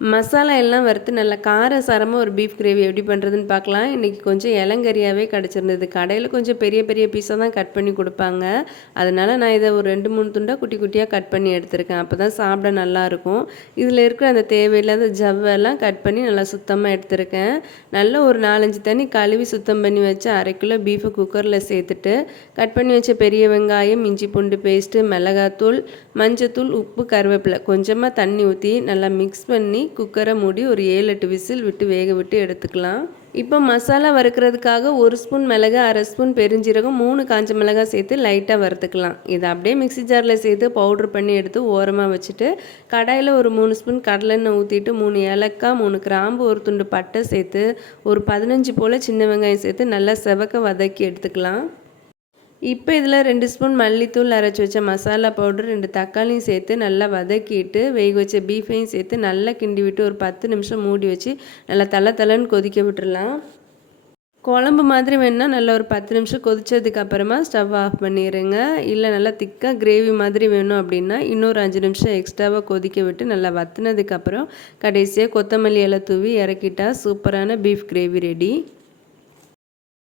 மசாலா எல்லாம் வறுத்து நல்லா காரசாரமாக ஒரு பீஃப் கிரேவி எப்படி பண்ணுறதுன்னு பார்க்கலாம். இன்றைக்கி கொஞ்சம் இளங்கரியாவே கிடச்சிருந்தது. கடையில் கொஞ்சம் பெரிய பெரிய பீஸாக தான் கட் பண்ணி கொடுப்பாங்க. அதனால் நான் இதை ஒரு 2-3 துண்டாக குட்டி குட்டியாக கட் பண்ணி எடுத்திருக்கேன். அப்போ தான் சாப்பிட நல்லாயிருக்கும். இதில் இருக்கிற அந்த தேவையில்லாத ஜவ்வெல்லாம் கட் பண்ணி நல்லா சுத்தமாக எடுத்திருக்கேன். நல்லா ஒரு 4-5 தண்ணி கழுவி சுத்தம் பண்ணி வச்சு 1/2 கிலோ பீஃபை குக்கரில் சேர்த்துட்டு கட் பண்ணி வச்ச பெரிய வெங்காயம், இஞ்சி பூண்டு பேஸ்ட்டு, மிளகாத்தூள், மஞ்சத்தூள், உப்பு, கருவேப்பிலை கொஞ்சமாக தண்ணி ஊற்றி நல்லா மிக்ஸ் பண்ணி குக்கரை மூடி ஒரு 7-8 விசில் விட்டு வேக விட்டு எடுத்துக்கலாம். இப்போ மசாலா வறுக்கிறதுக்காக 1 ஸ்பூன் மிளகு, 1/2 ஸ்பூன் பெருஞ்சீரகம், 3 காஞ்ச மிளகாய் சேர்த்து லைட்டாக வறுத்துக்கலாம். இதை அப்படியே மிக்ஸி ஜாரில் சேர்த்து பவுட்ரு பண்ணி எடுத்து ஓரமாக வச்சுட்டு கடாயில் ஒரு 3 ஸ்பூன் கடலெண்ணெய் ஊற்றிட்டு 3 ஏலக்காய், 3 கிராம்பு, ஒரு துண்டு பட்டை சேர்த்து ஒரு 15 போல் சின்ன வெங்காயம் சேர்த்து நல்லா செவக்க வதக்கி எடுத்துக்கலாம். இப்போ இதில் 2 ஸ்பூன் மல்லித்தூள், அரைச்சி வச்ச மசாலா பவுடர், 2 தக்காளியும் சேர்த்து நல்லா வதக்கிட்டு வேக வச்ச பீஃபையும் சேர்த்து நல்லா கிண்டி விட்டு ஒரு 10 நிமிஷம் மூடி வச்சு நல்லா தளன்னு கொதிக்க விட்டுடலாம். குழம்பு மாதிரி வேணுன்னா நல்லா ஒரு 10 நிமிஷம் கொதிச்சதுக்கு அப்புறமா ஸ்டவ் ஆஃப் பண்ணிடுங்க. இல்லை நல்லா திக்காக கிரேவி மாதிரி வேணும் அப்படின்னா இன்னொரு 5 நிமிஷம் எக்ஸ்ட்ராவாக கொதிக்க விட்டு நல்லா வற்றினதுக்கப்புறம் கடைசியாக கொத்தமல்லி இலை தூவி இறக்கிட்டா சூப்பரான பீஃப் கிரேவி ரெடி.